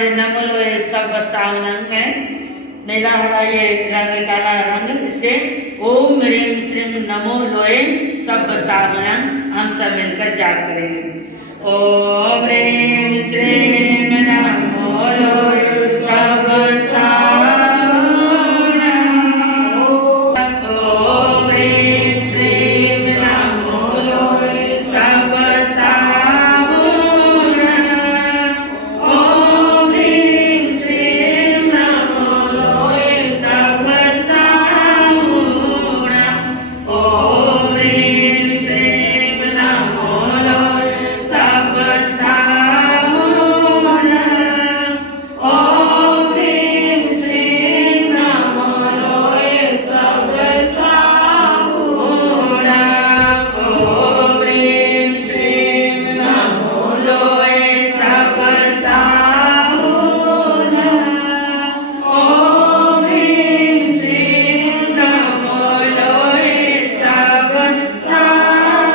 आज नमो लोए सब सावनंग में नीला हरा ये रंग काला रंग, इससे ओम ह्रीम श्रीम नमो लोए सब सावनंग हम सब मिलकर जाप करेंगे। ओम ह्रीम श्रीम नमो लोए सब सावनंग, ओम ह्रीम श्रीम नमो लोए सब सावनंग, ओम ह्रीम श्रीम नमो लोए सब सावनंग, ओम ह्रीम श्रीम नमो लोए सब सावनंग, ओम ह्रीम श्रीम नमो लोए सब सावनंग, ओम ह्रीम श्रीम नमो लोए सब सावनंग, ओम ह्रीम श्रीम नमो लोए सब सावनंग।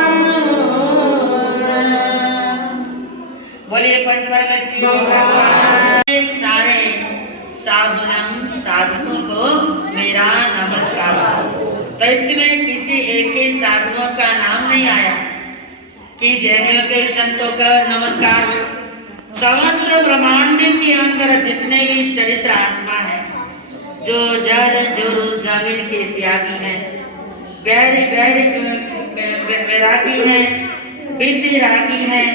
बोलिए पंच परमेष्टि भगवान। सारे साधुनम साधुओं को मेरा नमस्कार। तो इसमें किसी एक ही साधुओं का नाम नहीं आया कि जैनियों के संतों का नमस्कार हो। समस्त ब्रह्मांड के अंदर जितने भी चरित्र आत्मा है, जो जड़ जोरू जमीन के त्यागी हैं, वैरागी हैं, विद्यरागी हैं,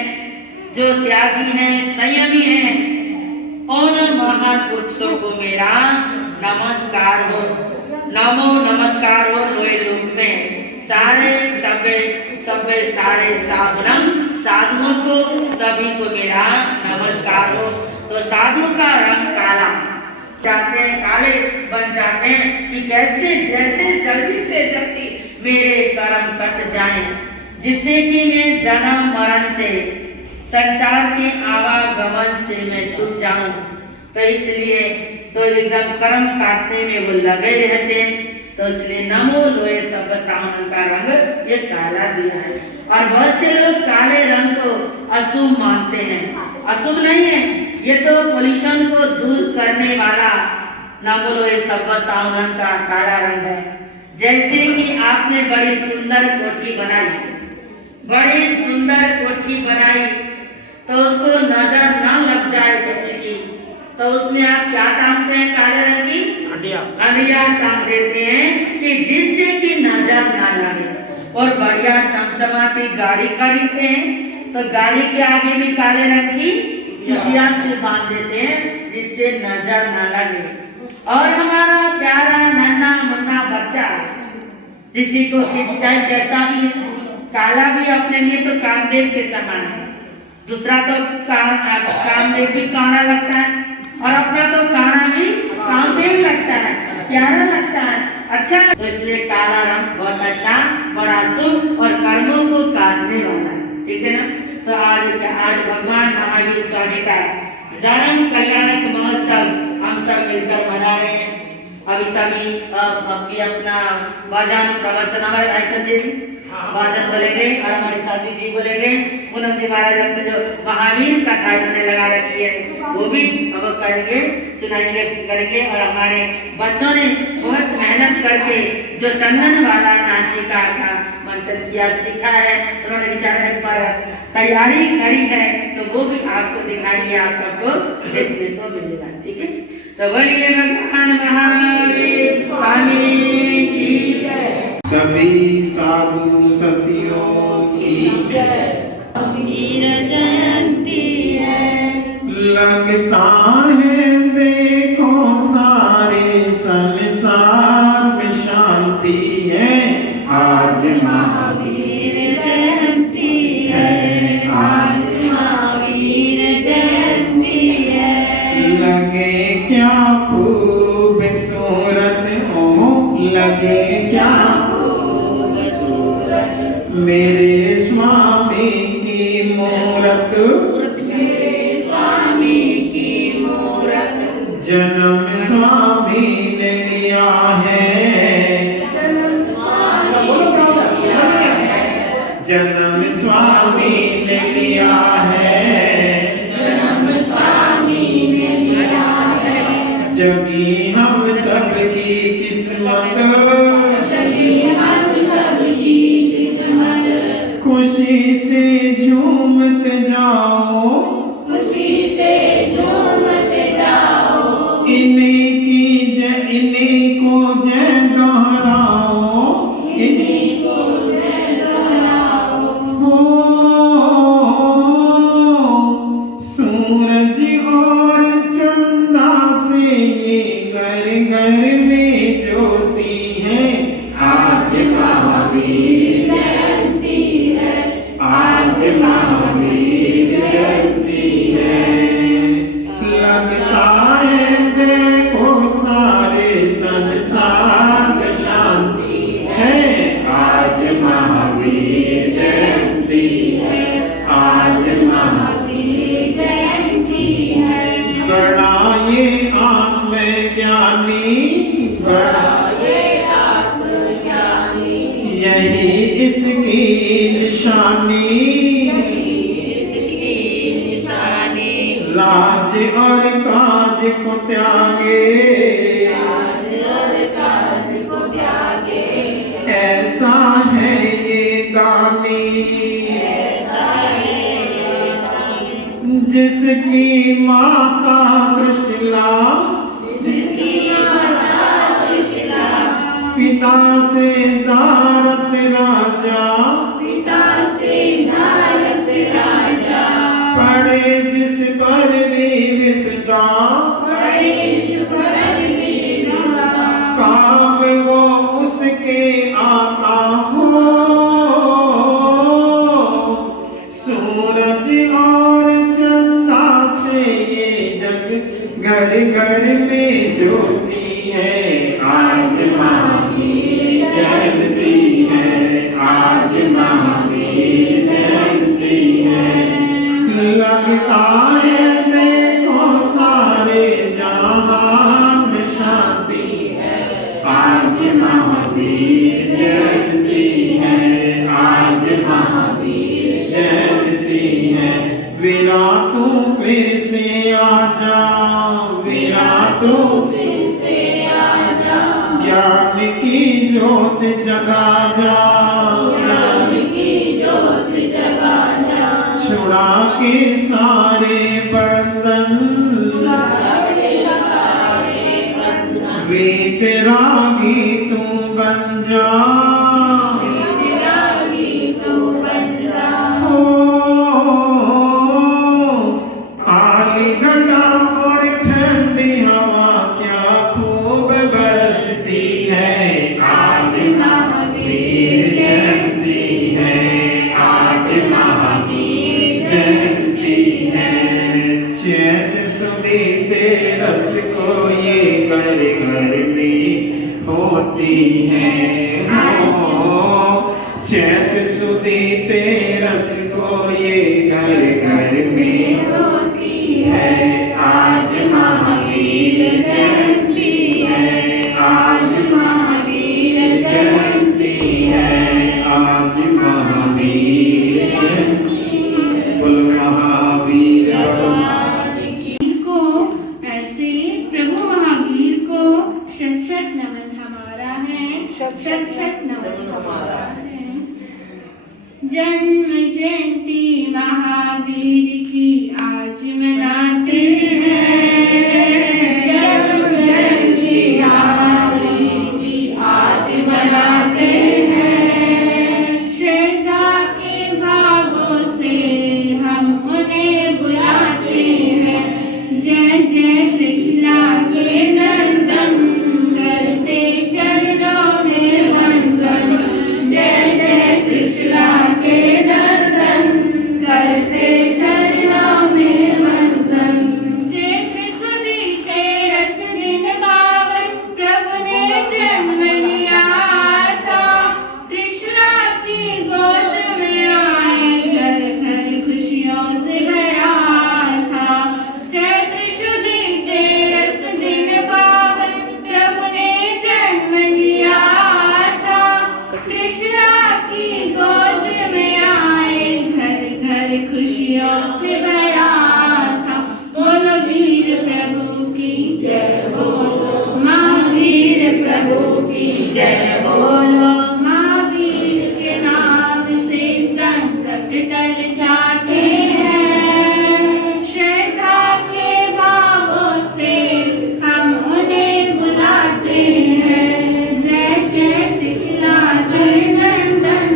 जो त्यागी हैं, संयमी हैं, उन महान पुरुषों को मेरा नमस्कार हो। नमो नमस्कार हो लोए लोक में सारे सबे सारे साधुनम साधुओं को सभी को मेरा नमस्कार हो। तो साधु का रंग काला जाते हैं, काले बन जाते हैं कि कैसे जैसे जल्दी से जल्दी मेरे कर्म कट जाएं, जिससे कि मैं जन्म मरण से संसार के आवागमन से मैं छूट जाऊं। तो इसलिए तो एकदम कर्म काटने में वो लगे रहते हैं। तो इसलिए नमो लोए सब सावनंग का रंग ये काला दिया है। और बहुत से लोग काले रंग को अशुभ मानते हैं। अशुभ नहीं है, ये तो पोल्यूशन को दूर करने वाला नमो लोए सब सावनंग का काला रंग है। जैसे कि आपने बड़ी सुंदर कोठी बनाई, बड़ी सुंदर कोठी बनाई, तो उसको नजर ना लग जाए किसी की, तो उसमें आप क्या टांगते हैं? काले रंग की हंडिया टांग देते हैं कि जिससे कि नजर ना लगे। और बढ़िया चमचमाती गाड़ी खरीदते हैं, तो गाड़ी के आगे भी काले रंग की चुसिया से बांध देते हैं जिससे नजर ना लगे। और हमारा प्यारा नन्हा मुन्ना बच्चा, किसी को किस टाइम कैसा भी है, काला भी अपने लिए तो कामदेव के समान है। दूसरा तो कामदेव भी काला लगता है, और अपना तो काना भी कामदेव लगता है, प्यारा लगता है, अच्छा। तो इसलिए काला रंग बहुत अच्छा, बड़ा शुभ और कर्मों को काटने वाला है, ठीक है ना। तो आज भगवान महावीर स्वामी का जन्म कल्याणक महोत्सव हम सब मिलकर मना रहे हैं। अभी सभी अभी अपना भजन प्रवचन हमारे भाई संजय जी भजन बोलेंगे और हमारे साथी जी बोलेंगे। पूनम जी महाराज अपने जो महावीर का टाइम ने लगा रखी है वो भी अब करेंगे, सुनाएंगे, करेंगे। और हमारे बच्चों ने बहुत मेहनत करके जो चंदन वाला नाचिका का मंचन किया सीखा है, उन्होंने विचार पर तैयारी करी है, तो वो भी आपको दिखाएंगे, आप सबको देखने को मिलेगा, ठीक है। तो बोलिए भगवान महावीर स्वामी की जय। सभी साधु सतियों की जय। वीर जयंती है, लगता है देखो सारे संसार में शांति है। आज महावीर जयंती है, आज महावीर जयंती है। लगे क्या खूबसूरत हो, लगे क्या खूबसूरत मेरे स्वामी की मूरत, मेरे स्वामी की मूरत। जन्म स्वामी ने लिया है, जन्म स्वामी ने लिया है, जन्म स्वामी ने निशानी इसकी निशानी लाज और काज को त्यागे ऐसा है ये दानी जिसकी माता कृष्णा पिता से दारत राजा पड़े जिस पर भी विपदा काम वो उसके आता हो सूरज और चंदा से ये जग घर घर में ज्योति है आज महावीर जयंती है आज महावीर जयंती है लगता है देखो सारे जहान में शांति है आज महावीर जयंती है आज महावीर जयंती है विराटू फिर से आजा विराटू ज्ञान की ज्योत जगा जा छुड़ा के सारे बंधन वीतरागी तू बन जा काली घटा और ठंडी हवा क्या खूब बरसती है आज महावीर जयंती है आज महावीर जयंती है चैत सुधी तेरस को ये घर घर में होती है चैत सुधी तेरस को ये घर घर में होती है आज महावीर जयंती है आज महावीर जयंती है आज महावीर जयंती बोलो महावीर को ऐसे प्रभु महावीर को शत नमन हमारा है शत नमन हमारा है जन्म जयंती महावीर की आज मनाते हैं जन्म जयंती महावीर की आज मनाते हैं श्रद्धा के भावों से हम उन्हें बुलाते हैं जय जय कृष्णा के नंदन करते चरणों में वंदन जय जय कृष्णा के नंदन करते चरणों में वंदन चैत्र सुदी तेरस दिन पावन प्रभु ने जन्म लिया था कृष्णा की गोद में आए घर घर खुशियों से भरा था चैत्र सुदी तेरस दिन पावन प्रभु ने जन्म लिया था कृष्णा की गोद में आए घर घर खुशियों से भरा था बोलो वीर प्रभु की जय बोलो महावीर प्रभु की जय बोलो महावीर के नाम से संकट टल जाते हैं श्रद्धा के भावों से हम उन्हें बुलाते हैं जय जय कृष्णा के नंदन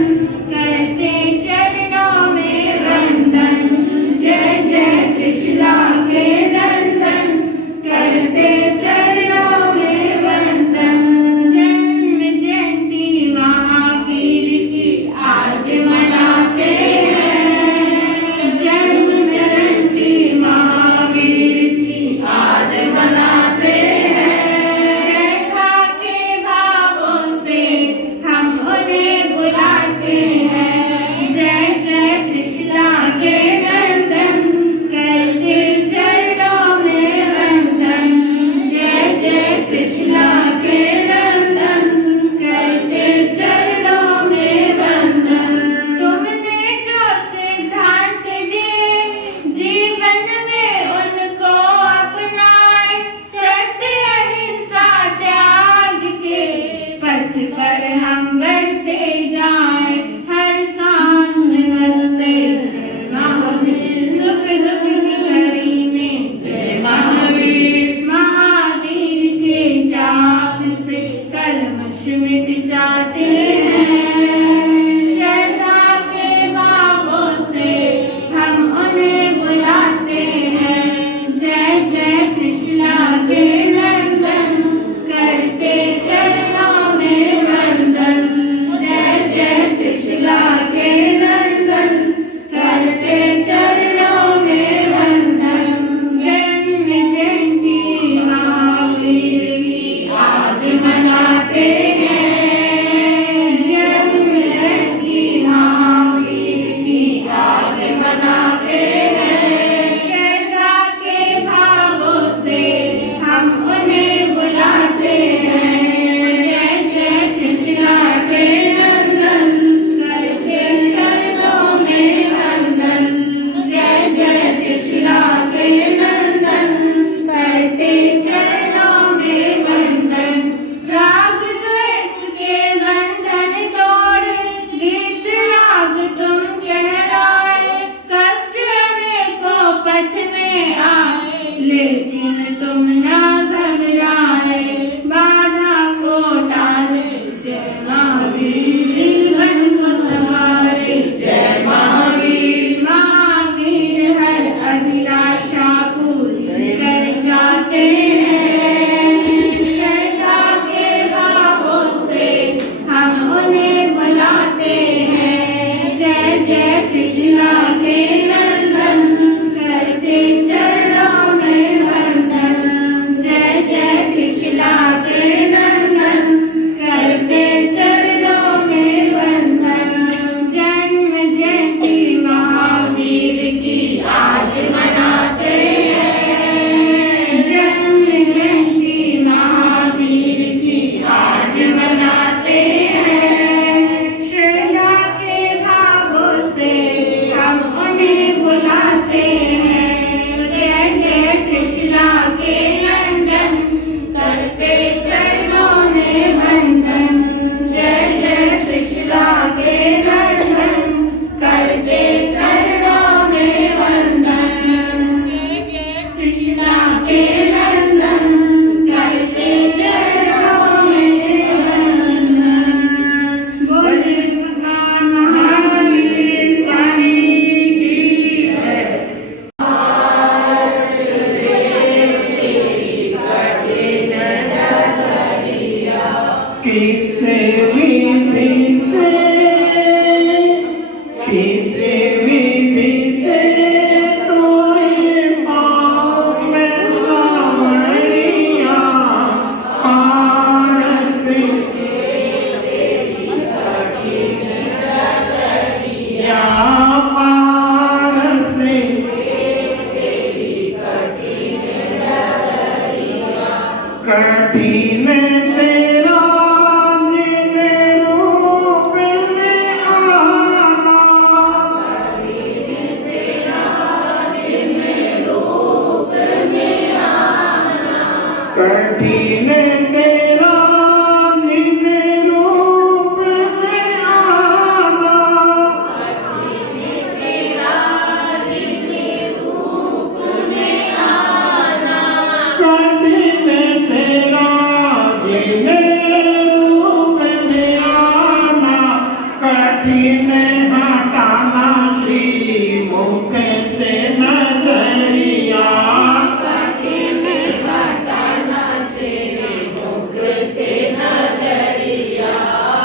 करते चरणों में वंदन जय जय कृष्णा के नंदन करते चरणों में वंदन जन्म जयंती में आए, लेकिन तुम ना घबराए, बाधा को टाले, जय महावीर जीवन को संभाले, जय महावीर। महावीर हर अभिलाषा पूरी कर जाते हैं, श्रद्धा के भावों से हम उन्हें बुलाते हैं, जय जय कृष्णा के नंदन, करते चरणों में वंदन, जय जय कृष्णा के नंदन, करते चरणों में वंदन। जन्म जयंती महावीर की आज मनाते हैं, जन्म जयंती महावीर की आज मनाते हैं, श्रद्धा के भावों से हम उन्हें बुलाते हैं, जय जय कृष्णा के नंदन, करते चरणों में वंदन, जय जय कृष्णा के नंदन, करते चरणों में वंदन, जय जय कृष्णा के नंदन, करते चरणों में वंदन। बोले भगवान महावीर स्वामी की जय। किसे विधि से, किसे विधि से तोरे पाँव में सांवरिया, पारस या पारस कठिन तेरा जिन रूप में आना, कठिन तेरा जिन रूप में आना, कठिन तेरा जिन रूप में आना, कठिन हटाना श्री मुख से नजरिया,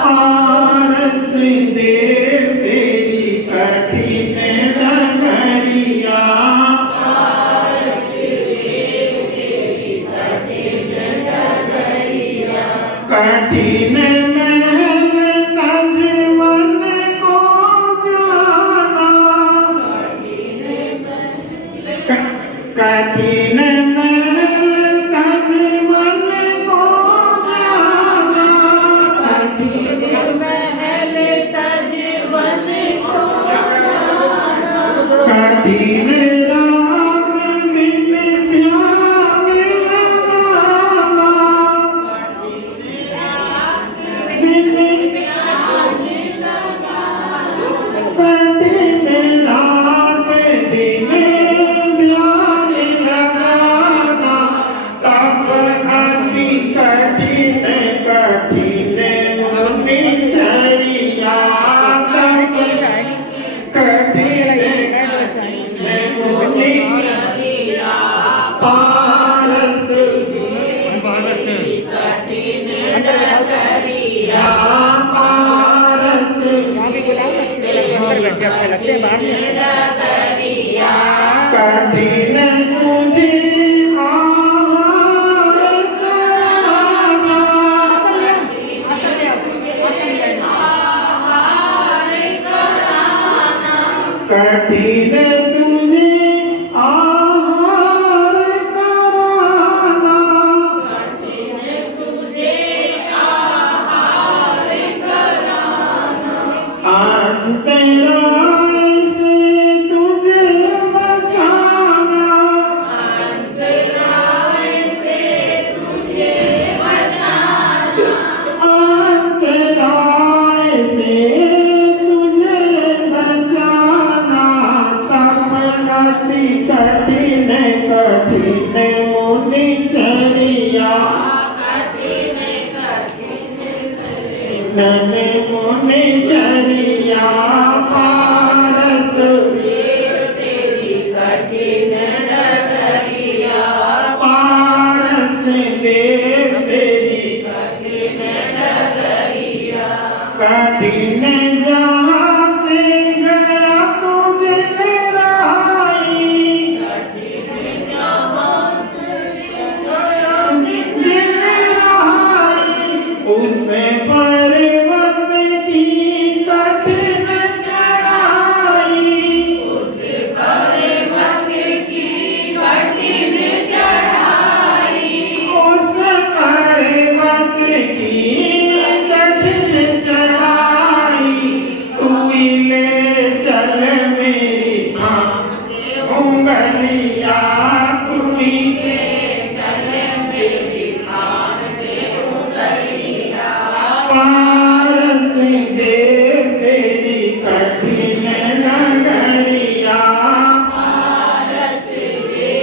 पारस देव तेरी कठिन डगरिया, कठिन महल तजवन को जाना, कठिन महल तजवन को जाना, कठिन महल तजवन को जाना, कठिन राग बिन ध्यान लगाना, कठिन राग दिन ध्यान लगाना, तप अति कठिन कठिन मुनिचर्या, कठिन मुनिचर्या, पारस या पारस अच्छे लगते हैं, बाहर नहीं अच्छे लगते। कठिन तुझे आहार कराना, कठिन तुझे आहार कराना, अंतराय से तुझे बचाना, नन मुनि चरिया पारस तेरी कठिन डगरिया पारस देव तेरी कठिन डगरिया कठिन जहाँ से गया तुझे लहराई कठिन जहाँ से जिन लहराई उस पर्वत की कठिन चढ़ाई उस पर्वत की कठिन चढ़ाई उस पर्वत की कठिन चढ़ाई तू ही ले चल मेरी थाम के उंगलिया तू ही ले चल मेरी थान के उंगलिया पारस देव तेरी कठिन नगरिया पारस दे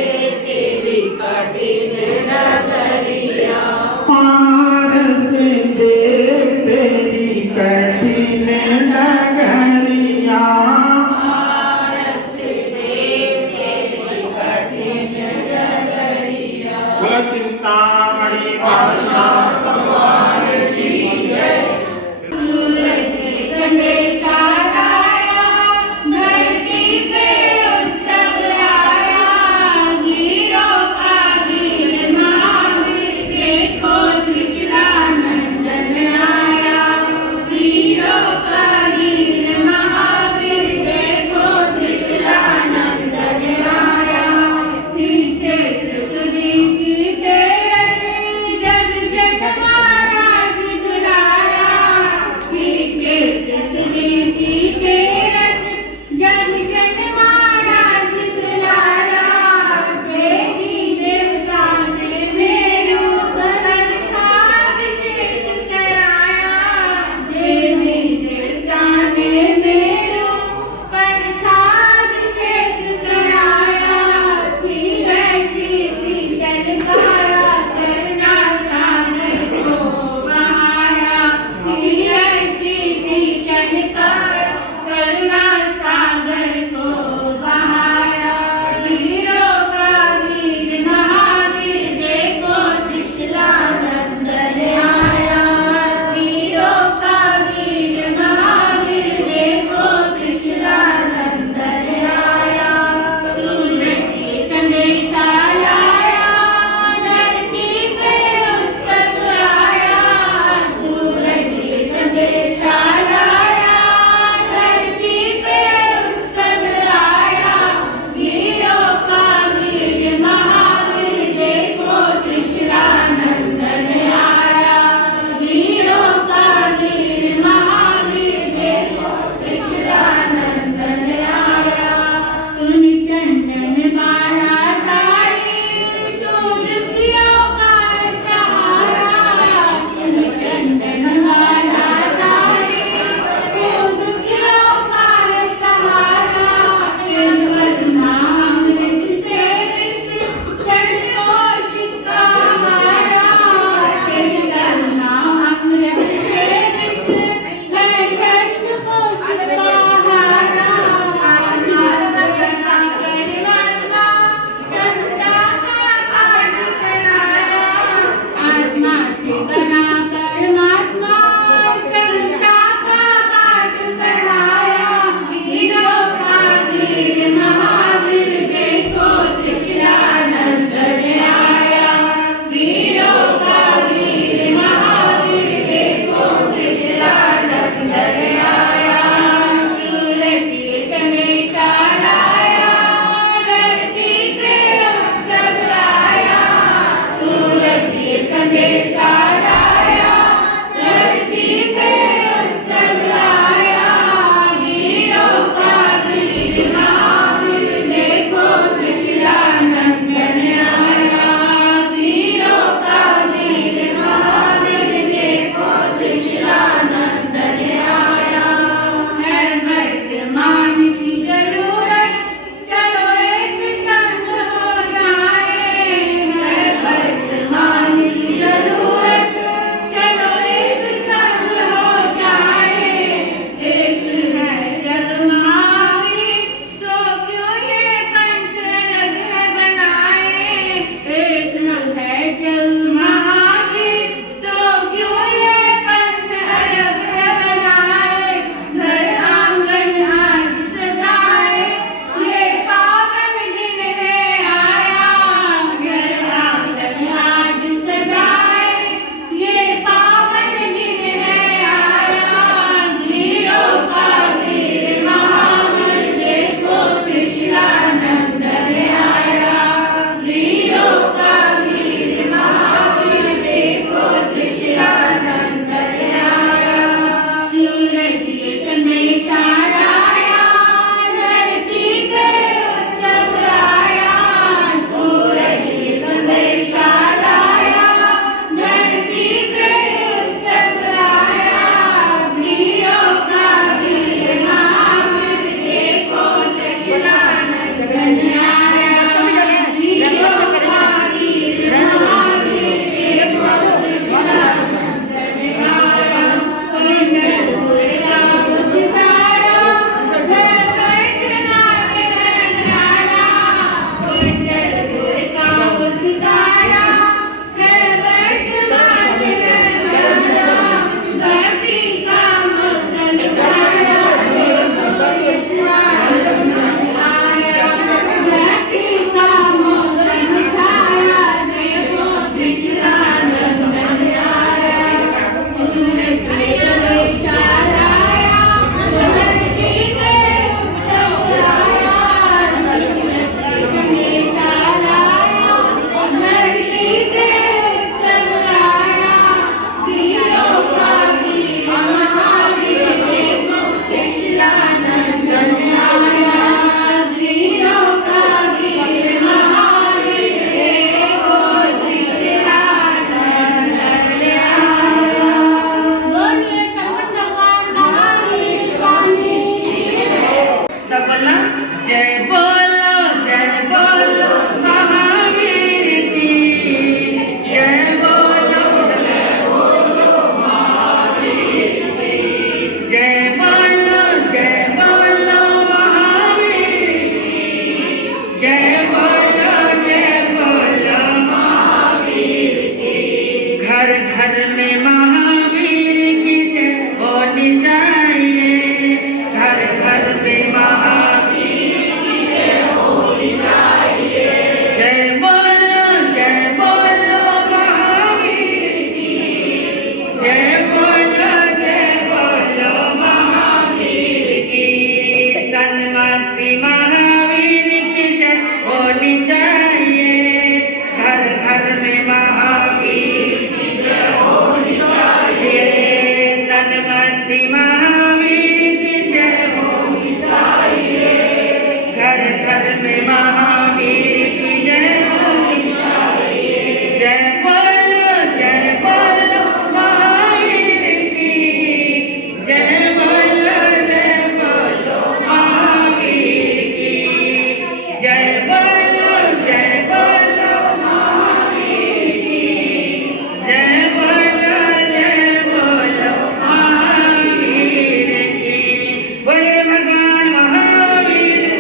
तेरी कठिन डगरिया पारस देव तेरी कठिन नगरिया पारस दे तेरी कठिन डगरिया चिंतामणि भाषा सूरज संदेशा लाया धरती पे उत्सव आया वीरों का वीर महावीर देखो कृष्णानंदन आया वीरों का वीर महावीर देखो कृष्णानंदन आया पीछे कृष्ण जी की तेरस जग जग बोलो महावीर की जय बोलो महावीर की सन्मति महावीर की जय होनी चाहिए घर घर में महावीर की जय होनी चाहिए सन्मति महावीर की जय होनी चाहिए घर घर में महावीर की जय होनी चाहिए जय बोलो महावीर की जय बोलो महावीर की जय बोलो महावीर की जय बोलो महावीर की बोले भगवान महावीर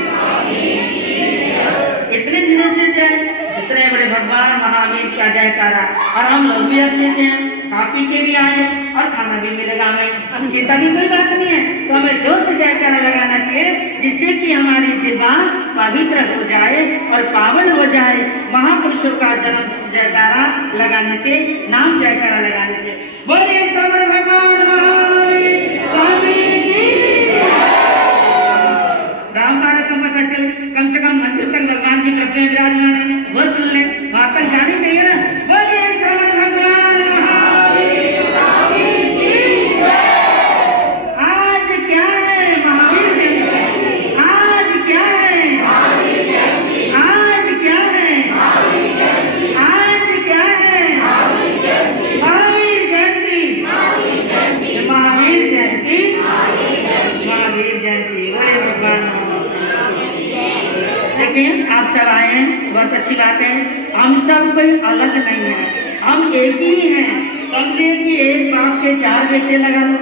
इतने धीरे से जय इतने बड़े भगवान महावीर का जयकारा और हम लोग भी अच्छे से हैं खा पी के भी आए और खाना भी मिलेगा हमें चिंता की कोई बात नहीं है तो हमें जोर से जयकारा लगाना चाहिए जिससे कि हमारी जीवन पवित्र हो जाए और पावन हो जाए महापुरुषों का जन्म जयकारा लगाने से नाम जयकारा लगाने से बोलिए सब भगवान महावीर स्वामी की राम कार्य का पता चल कम से कम मंदिर तक भगवान की प्रतिमा विराजमान है वो सुन ले वहां तक जानी चाहिए ना बोलिए श्रवण भगवान महावीर स्वामी की आज क्या है महावीर जयंती आज क्या है महावीर जयंती आज क्या है महावीर जयंती आज क्या है महावीर जयंती महावीर जयंती महावीर जयंती महावीर जयंती बोले भगवान लेकिन आप सब आए हैं बहुत अच्छी बात है हम सब कोई अलग नहीं है हम एक ही हैं समझे कि एक बाप के 4 बेटे लगा लो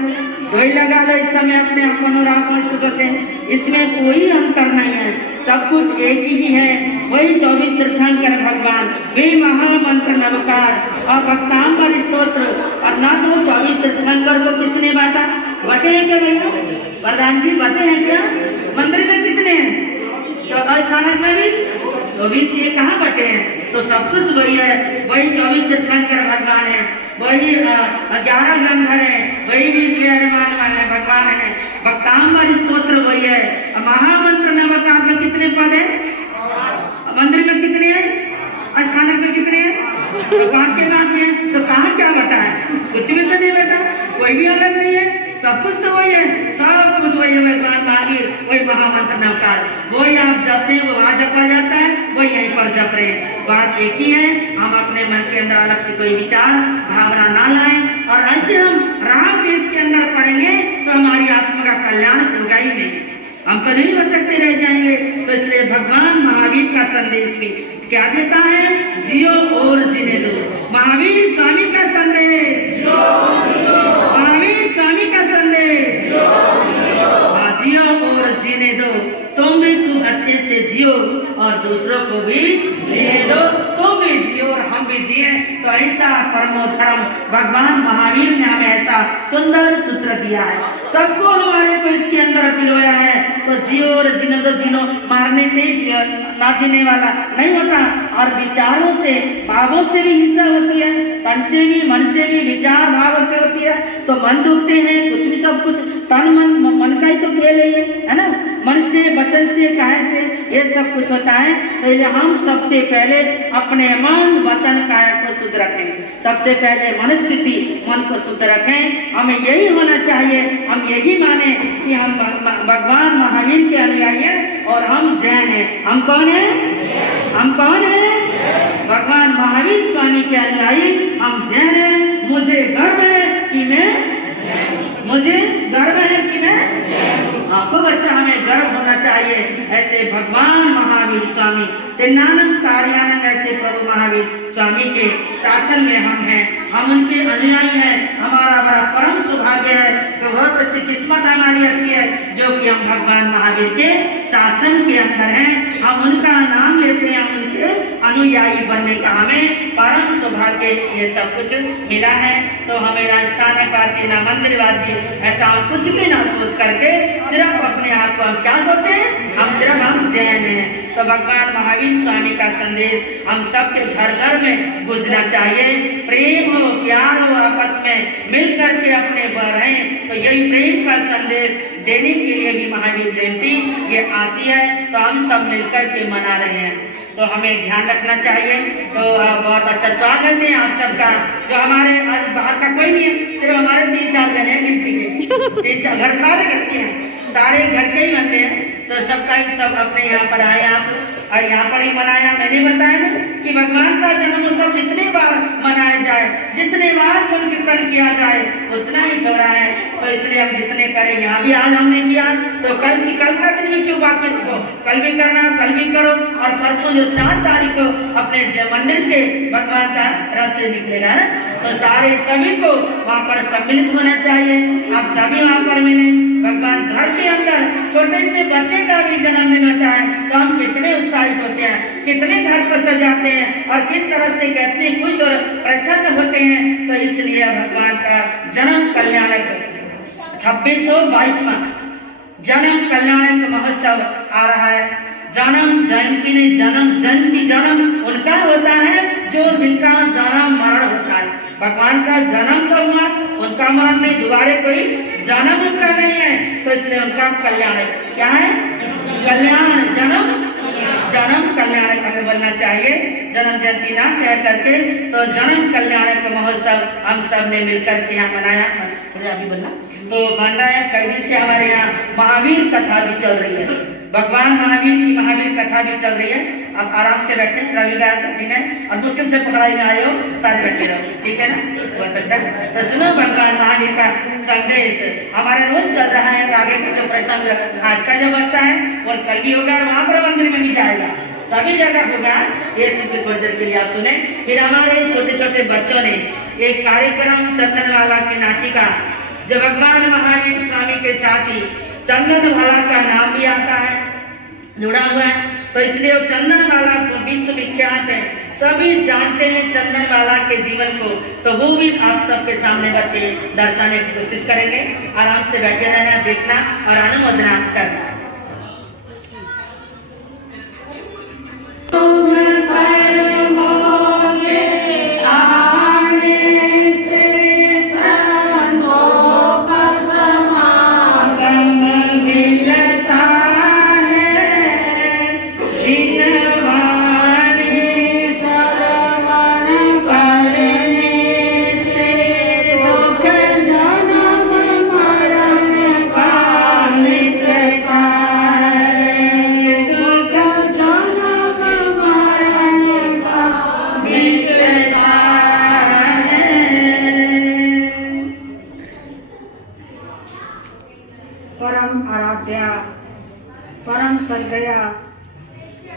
कोई लगा लो इस समय अपने अपन और आप को सोचे इसमें कोई अंतर नहीं है सब कुछ एक ही है वही 24 तीर्थंकर भगवान वे महामंत्र नवकार और भक्तांबर स्तोत्र और ना तो 24 तीर्थंकर को किसने बांटा बटे हैं क्या भैया प्रधान जी बटे हैं क्या मंदिर में कितने हैं स्थानक में भी 24 ये कहाँ बटे हैं तो सब कुछ वही है वही 24 तीर्थंकर भगवान है वही 11 गंधर है वही 20 भगवान है भक्तांबर स्तोत्र वही है महामंत्र नवकार में कितने पद है मंदिर में कितने हैं स्थानक में कितने हैं तो 5 के 5 हैं तो कहाँ क्या बटा है कुछ भी तो नहीं बता कोई भी अलग नहीं है सब कुछ तो वही है सब कुछ वही है भगवान महावीर वही महामंत्र नवकार वही आप जपते हैं वो वहाँ जपा जाता है वही यहीं पर जप रहे हैं बात एक ही है हम अपने मन के अंदर अलग से कोई विचार भावना ना लाएं और ऐसे हम राम देश के अंदर पढ़ेंगे तो हमारी आत्मा का कल्याण होगा ही नहीं हम तो नहीं भटकते रह जाएंगे तो इसलिए भगवान महावीर का संदेश भी क्या देता है जियो और जीने दो महावीर स्वामी का संदेश महावीर स्वामी का संदेश जियो और जीने दो तुम भी खूब अच्छे से जियो और दूसरों को भी जीने दो तुम भी जियो और हम भी जिए तो ऐसा परमो धर्म भगवान महावीर ने हमें ऐसा सुंदर सूत्र दिया है सबको हमारे को इसके अंदर पिरोया है तो जियो और जीने दो जिनो मारने से जियो ना जीने वाला नहीं होता और विचारों से भावों से भी हिंसा होती है तन से भी मन से भी विचार भावों से होती है तो मन दुखते हैं कुछ भी सब कुछ तन मन का ही तो खेल है ना मन से वचन से काया से ये सब कुछ होता है तो ये हम सबसे पहले अपने मन वचन काया को शुद्ध रखें सबसे पहले मन स्थिति मन को शुद्ध रखें हमें यही होना चाहिए हम यही माने कि हम भगवान महावीर के अनुयायी हैं और हम जैन हैं हम कौन हैं भगवान महावीर स्वामी के अनुयायी हम जैन हैं मुझे गर्व है कि मैं आपको बच्चा हमें गर्व होना चाहिए ऐसे भगवान महावीर स्वामी तिन्नानंद कार्यानंद ऐसे प्रभु महावीर स्वामी के शासन में हम हैं हम उनके अनुयायी हैं। हमारा बड़ा परम सौभाग्य है कि बहुत अच्छी किस्मत हमारी अच्छी है जो कि हम भगवान महावीर के शासन के अंदर हैं। हम उनका नाम लेते हैं, हम उनके अनुयायी बनने का हमें परम सौभाग्य ये सब कुछ मिला है। तो हमें राजस्थान वासी ना मंदिर वासी ऐसा हम कुछ भी ना सोच करके सिर्फ अपने आप को हम क्या सोचे, हम जैन हैं। तो भगवान महावीर स्वामी का संदेश हम सबके घर घर में गुजना चाहिए। प्रेम हो, प्यार हो, आपस में मिल करके अपने रहें। तो यही प्रेम का संदेश देने के लिए भी महावीर जयंती ये आती है। तो हम सब मिलकर के मना रहे हैं, तो हमें ध्यान रखना चाहिए। तो बहुत अच्छा स्वागत है आप सबका। जो हमारे आज बाहर का कोई नहीं है, सिर्फ हमारे 3-4 जने हैं गिनती के। 3-4 घर सारे घर के हैं, सारे घर के ही बनते हैं। तो सबका ही सब अपने यहाँ पर आए आप और यहाँ पर ही मनाया। मैंने बताया ना कि भगवान का जन्म उत्सव जितने बार मनाया जाए, जितने बार गुण कीर्तन किया जाए उतना ही थोड़ा है। तो इसलिए हम जितने करें, यहाँ भी आज हमने किया तो कल का दिन भी क्यों बाकी को कल भी करना, कल भी करो। और परसों जो 4 तारीख को अपने मंदिर से भगवान का रथ निकलेगा ना, तो सारे सभी को वहाँ पर सम्मिलित होना चाहिए। आप सभी वहाँ पर मिले। भगवान घर के अंदर छोटे से बच्चे का भी जन्मदिन होता है तो हम कितने उत्साहित होते हैं, कितने घर पर सजाते हैं और किस तरह से कितने खुश और प्रसन्न होते हैं। तो इसलिए भगवान का जन्म कल्याणक 2622वां जन्म कल्याणक महोत्सव आ रहा है। जन्म जयंती ने जन्म उनका होता है जो जिनका जन्म मरण होता है। भगवान का जन्म तो हुआ, उनका मरण नहीं, दोबारा कोई जन्म उनका नहीं है। तो इसलिए उनका कल्याण क्या है, कल्याण जन्म कल्याण हमें बोलना चाहिए, जन्म जयंती ना कह करके। तो जन्म कल्याण का महोत्सव हम सब ने मिलकर के यहाँ मनाया। अभी बोलना तो मान रहा है। कई दिन से हमारे यहाँ महावीर कथा भी चल रही है, भगवान महावीर की महावीर कथा भी चल रही है। आप आराम से बैठे, रविवार का दिन है और मुश्किल से पकड़ाई में आए हो, सारे बैठे रहो, ठीक है ना। बहुत अच्छा। तो सुनो भगवान महावीर का संदेश हमारे रोज चल रहा है। आगे का जो प्रसंग आज का जो बसता है और कल भी होगा, वहाँ पर मंदिर में भी जाएगा, सभी जगह होगा। ये सिर्फ थोड़ी देर के लिए आप सुने। फिर हमारे छोटे छोटे बच्चों ने एक कार्यक्रम चंदनवाला की नाटिका, जो भगवान महावीर स्वामी के साथ ही चंदनवाला का नाम भी आता है, जुड़ा हुआ है। तो इसलिए वो चंदनवाला विश्व विख्यात है, सभी जानते हैं चंदनवाला के जीवन को। तो वो भी आप सबके सामने बच्चे दर्शाने की कोशिश करेंगे। आराम से बैठे रहना, देखना और अनुमोदना करना। परम सदगया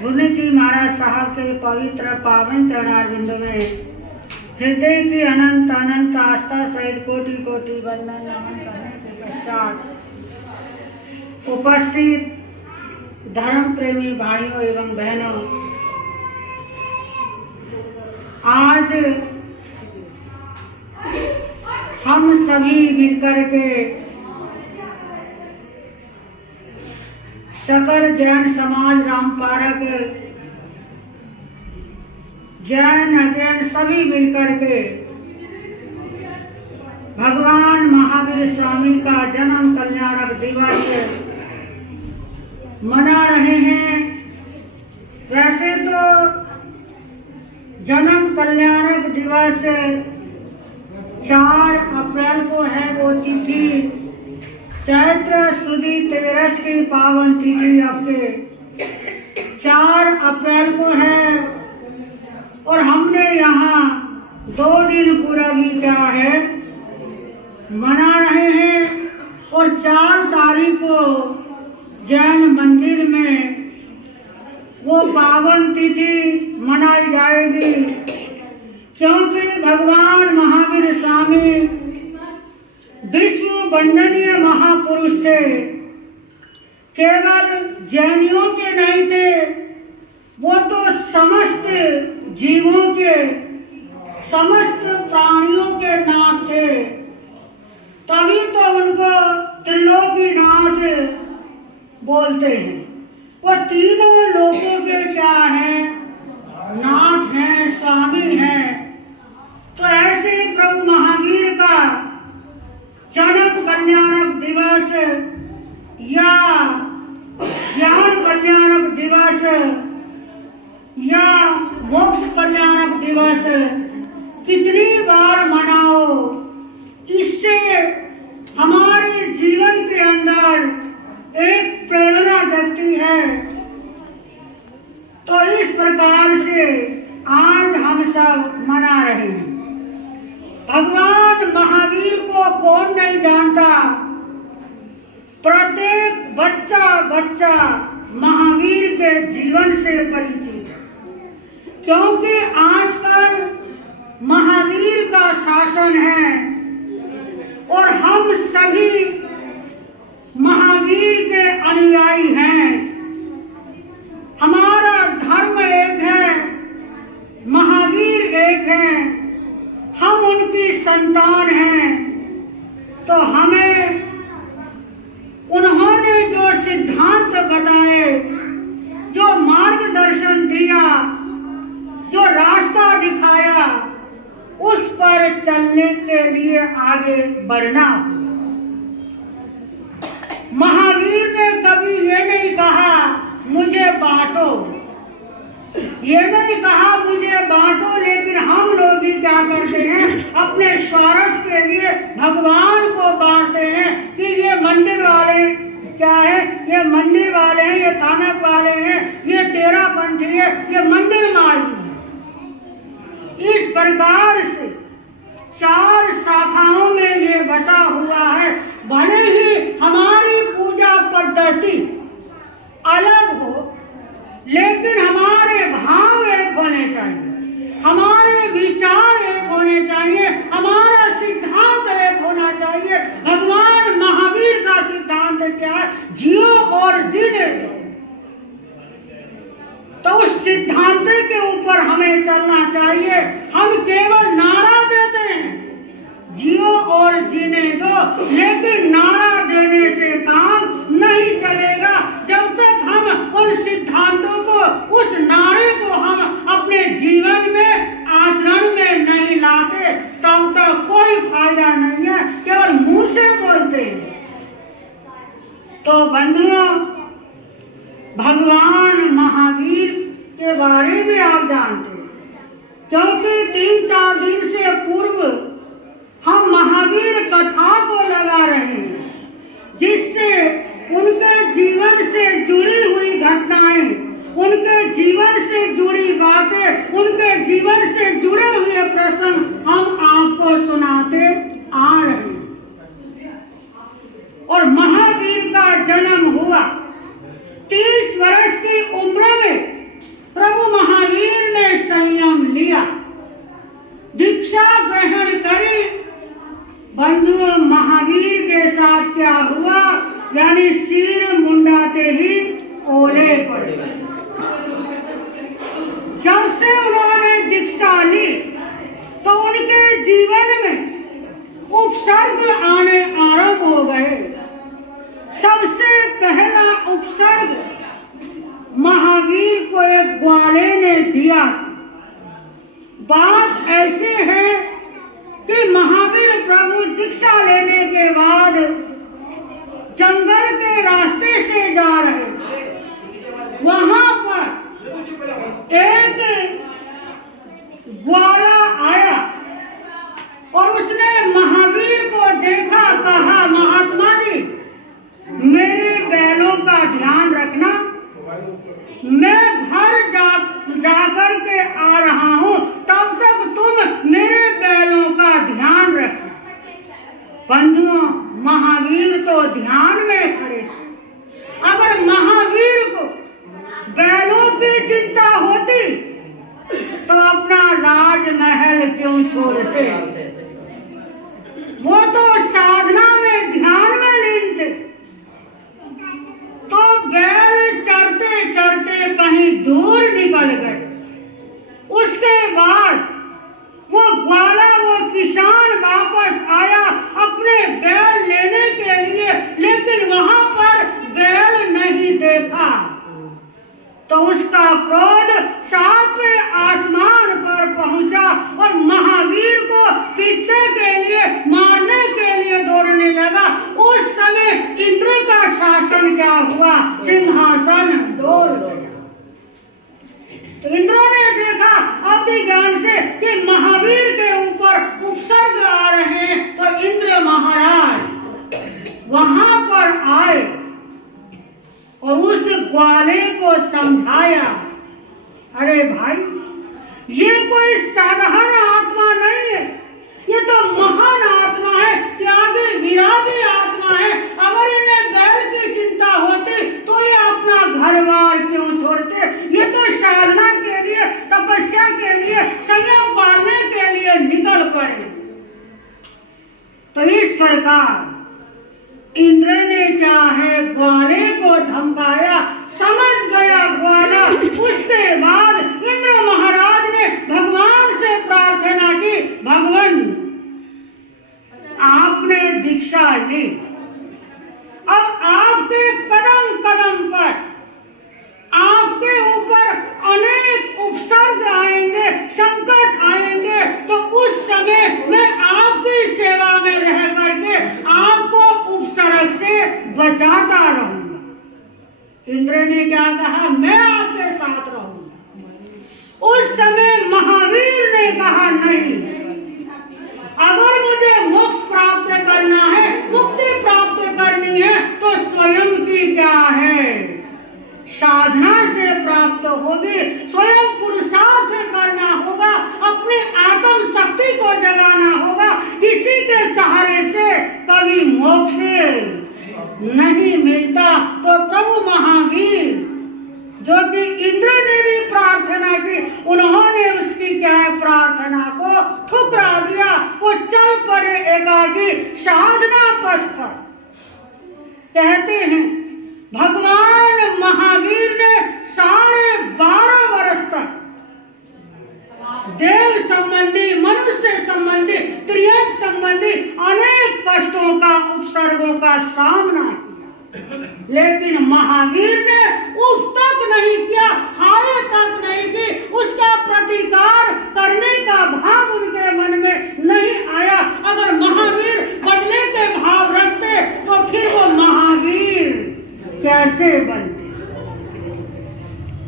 गुरु जी महाराज साहब के पवित्र पावन चरणारविंदों में हृदय की अनंत अनंत आस्था सहित कोटि कोटि वंदन नमन करने के पश्चात उपस्थित धर्म प्रेमी भाइयों एवं बहनों, आज हम सभी मिलकर के सकल जैन समाज, रामपारक, जैन अजैन सभी मिलकर के भगवान महावीर स्वामी का जन्म कल्याणक दिवस मना रहे हैं। वैसे तो जन्म कल्याणक दिवस 4 अप्रैल को है वो तिथि, चैत्र सुदी 13 की पावन तिथि आपके 4 अप्रैल को है। और हमने यहाँ 2 दिन पूरा भी क्या है मना रहे हैं। और 4 तारीख को जैन मंदिर में वो पावन तिथि मनाई जाएगी, क्योंकि क्योंकि भगवान महावीर स्वामी विश्व वंदनीय महापुरुष थे। केवल जैनियों के नहीं थे, वो तो समस्त जीवों के, समस्त प्राणियों के नाथ थे। तभी तो उनको त्रिलोकीनाथ बोलते हैं। वो तीनों लोकों के क्या हैं? नाथ हैं, स्वामी हैं। तो ऐसे प्रभु महावीर का जन्म कल्याणक दिवस या ज्ञान कल्याणक दिवस या मोक्ष कल्याणक दिवस कितनी बार मनाओ, इससे हमारे जीवन के अंदर एक प्रेरणा जगती है। तो इस प्रकार से आज हम सब मना रहे हैं। भगवान महावीर को कौन नहीं जानता? प्रत्येक बच्चा महावीर के जीवन से परिचित है, क्योंकि आजकल महावीर का शासन है और हम सभी महावीर के अनुयायी हैं। हमारा धर्म एक है, महावीर एक है, हम उनकी संतान हैं। तो हमें उन्होंने जो सिद्धांत बताए, जो मार्गदर्शन दिया, जो रास्ता दिखाया, उस पर चलने के लिए आगे बढ़ना। महावीर ने कभी ये नहीं कहा मुझे बांटो, ये नहीं कहा मुझे बांटो, लेकिन हम लोग ही क्या करते हैं? अपने स्वार्थ के लिए भगवान को बांटते हैं कि ये मंदिर वाले क्या है, ये मंदिर वाले हैं, ये थानक वाले हैं, ये तेरा पंथी है, ये मंदिर मार्गी है। इस प्रकार से 4 शाखाओं में ये बटा हुआ है। भले ही हमारी पूजा पद्धति अलग हो, लेकिन हमारे भाव एक होने चाहिए, हमारे विचार एक होने चाहिए, हमारा सिद्धांत एक होना चाहिए। भगवान महावीर का सिद्धांत क्या है? जियो और जीने दो। तो उस सिद्धांत के ऊपर हमें चलना चाहिए। हम केवल नारा देते हैं जियो और जीने दो, लेकिन नारा देने से काम नहीं चलेगा। जब तक हम उन सिद्धांतों को, उस नारे को हम अपने जीवन में, आचरण में नहीं लाते, तब तक कोई फायदा नहीं है, केवल मुंह से बोलते हैं। तो बंधुओं, भगवान महावीर के बारे में आप जानते हैं, क्योंकि 3-4 दिन से पूर्व हम महावीर कथा को लगा रहे हैं, जिससे उनके जीवन से जुड़ी हुई घटनाएं, उनके जीवन से जुड़ी बातें, उनके जीवन से जुड़े हुए प्रसंग हम आपको सुनाते आ रहे हैं। और महावीर का जन्म हुआ 30 वर्ष की उम्र में। प्रभु महावीर ने संयम लिया, दीक्षा ग्रहण करी। बंधुओं, महावीर के साथ क्या हुआ? यानी सिर मुंडाते ही ओले पड़े। जब से उन्होंने दीक्षा ली तो उनके जीवन में उपसर्ग आने आरंभ हो गए। सबसे पहला उपसर्ग महावीर को एक ग्वाले ने दिया। बात ऐसे है कि महावीर प्रभु दीक्षा लेने के बाद जंगल के रास्ते से जा रहे, वहां पर एक ग्वाला आया और उसने महावीर को देखा, कहा महात्मा जी मेरे बैलों का ध्यान रखना, मैं घर जाकर के आ रहा हूं, तब तक तुम मेरे बैलों का ध्यान रखना। बंधुओं, महावीर तो ध्यान में खड़े थे। अगर महावीर को बैलों की चिंता होती राजमहल क्यों छोड़ते? वो तो साधना में ध्यान में लीन थे। तो बैल चरते चरते कहीं दूर निकल गए। उसके बाद वो ग्वाला, वो किसान वापस आया अपने बैल लेने के लिए, लेकिन वहां पर बैल नहीं देखा। तो उसका क्रोध 7वें आसमान पर पहुंचा और महावीर को पीटने के लिए, मारने के लिए दौड़ने लगा। उस समय इंद्र का शासन क्या हुआ? सिंहासन डोल गया। तो इंद्र ने देखा अति ज्ञान से कि महावीर के ऊपर उपसर्ग आ रहे हैं, तो इंद्र महाराज वहां पर आए और उस ग्वाले को समझाया, अरे भाई, ये कोई साधारण आत्मा नहीं है, ये तो महान आत्मा है, त्यागी विरागी आत्मा है। अगर इन्हें बैल की चिंता होती तो ये अपना घर बार क्यों छोड़ते? ये तो साधना के लिए, तपस्या के लिए, संयम पालने के लिए निकल पड़े। तो इस प्रकार इंद्र ने क्या है, ग्वाले को धमकाया। समझ गया ग्वाला। उसके बाद इंद्र महाराज ने भगवान से प्रार्थना की, भगवान आपने दीक्षा ली, अब आपके कदम कदम पर आपके ऊपर अनेक उपसर्ग आएंगे, संकट आएंगे, तो उस समय मैं आपकी सेवा में रह करके आपको उपसर्ग से बचाता रहूंगा। इंद्र ने क्या कहा? मैं आपके साथ रहूंगा। उस समय महावीर ने कहा, नहीं, अगर मुझे मोक्ष प्राप्त करना है, मुक्ति प्राप्त करनी है, तो स्वयं की क्या है, साधना से प्राप्त होगी। स्वयं पुरुषार्थ करना होगा, अपने आत्म शक्ति को जगाना होगा। किसी के सहारे से कभी मोक्ष नहीं मिलता। तो प्रभु महावीर, जो कि इंद्र ने भी प्रार्थना की, उन्होंने उसकी क्या प्रार्थना को ठुकरा दिया। वो चल पड़े एकाकी साधना पथ पर। कहते हैं भगवान महावीर ने 12.5 वर्ष तक देव संबंधी, मनुष्य संबंधी, त्रियक संबंधी अनेक कष्टों का, उपसर्गों का सामना किया, लेकिन महावीर ने उस तक नहीं किया, हाय तक नहीं की। उसका प्रतिकार करने का भाव उनके मन में नहीं आया। अगर महावीर बदले के भाव रखते तो फिर वो महावीर कैसे बनते?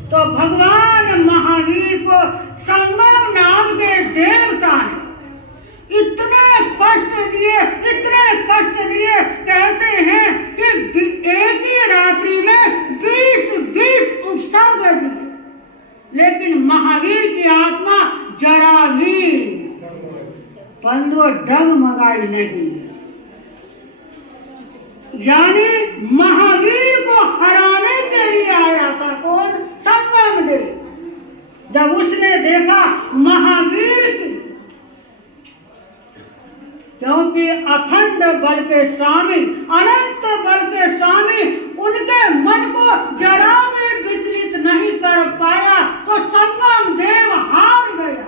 तो भगवान महावीर को संगम नाम के देवता ने इतने कष्ट दिए, इतने कष्ट दिए, कहते हैं कि एक ही रात्रि में 20 उपसर्ग दिए, लेकिन महावीर की आत्मा जरा भी बंदो डगमगाई नहीं। यानी महावीर को हराने के लिए आया था कौन? संगम देव। जब उसने देखा महावीर की, क्योंकि अखंड बल के स्वामी, अनंत बल के स्वामी, उनके मन को जरा भी विचलित नहीं कर पाया, तो संगम देव हार गया।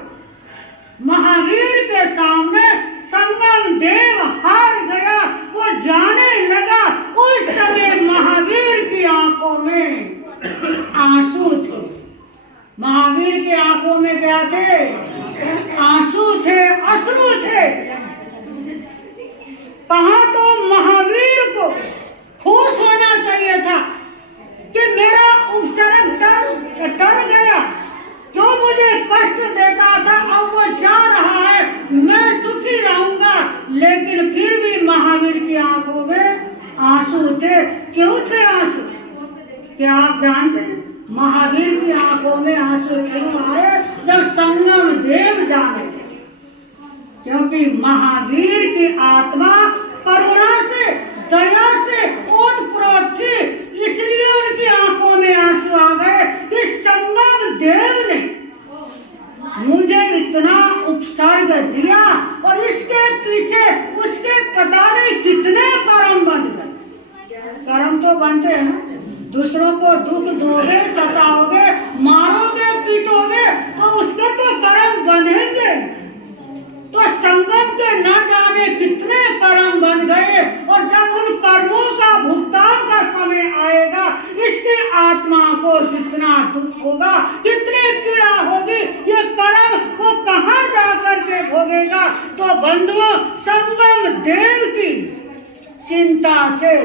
महावीर के सामने संगम देव हार गया। वो जाने लगा। उस समय महावीर की आंखों में आंसू थे। महावीर की आंखों में क्या थे? आंसू थे, अश्रु थे। कहा तो महावीर को खुश होना चाहिए था कि मेरा उपसर्ग टल गया, जो मुझे कष्ट देता था अब वो जा रहा है, मैं सुखी रहूंगा। लेकिन फिर भी महावीर की आंखों में आंसू थे। क्यों थे आंसू? क्या आप जानते हैं महावीर की आंखों में आंसू क्यों आए? जब संगम देव जाने थे, क्योंकि महावीर की आत्मा करुणा से, दया से ओतप्रोत थी, इसलिए उनकी आंखों में आंसू आ गए कि संगम देव ने मुझे इतना उपसर्ग दिया और इसके पीछे उसके पता नहीं कितने कर्म बन गए। कर्म तो बनते हैं ना, दूसरों को दुख दोगे, सताओगे, मारोगे, पीटोगे तो उसके तो कर्म बनेंगे। तो संगम के न जाने कितने कर्म बन गए और जब उन कर्मों का भुगतान का समय आएगा इसकी आत्मा को कितना दुख होगा, कितनी पीड़ा होगी, ये कर्म वो कहाँ जाकर के भोगेगा। तो बंधुओं, संगम देव की चिंता से,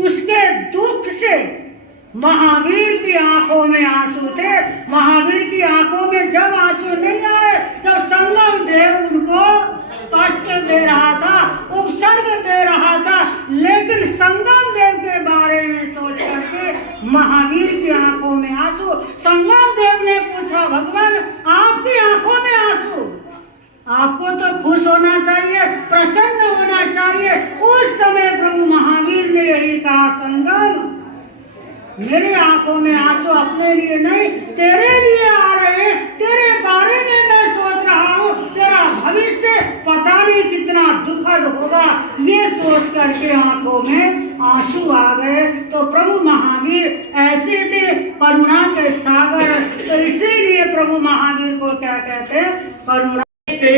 उसके दुख से महावीर की आंखों में आंसू थे। महावीर की आंखों में जब आंसू नहीं आए, जब संगम देव उनको कष्ट दे रहा था, उपसर्ग दे रहा था, लेकिन संगम देव के बारे में सोच करके महावीर की आंखों में आंसू। संगम देव ने पूछा, भगवान आपकी आंखों में आंसू, आपको तो खुश होना चाहिए, प्रसन्न होना चाहिए। उस समय प्रभु महावीर ने यही कहा, संगम मेरे आंखों में आंसू अपने लिए नहीं तेरे लिए आ रहे हैं, तेरे बारे में मैं सोच रहा हूँ, तेरा भविष्य पता नहीं कितना दुखद होगा, ये सोच करके आंखों में आंसू आ गए। तो प्रभु महावीर ऐसे थे करुणा के सागर, तो इसीलिए प्रभु महावीर को क्या कहते हैं, करुणा। Te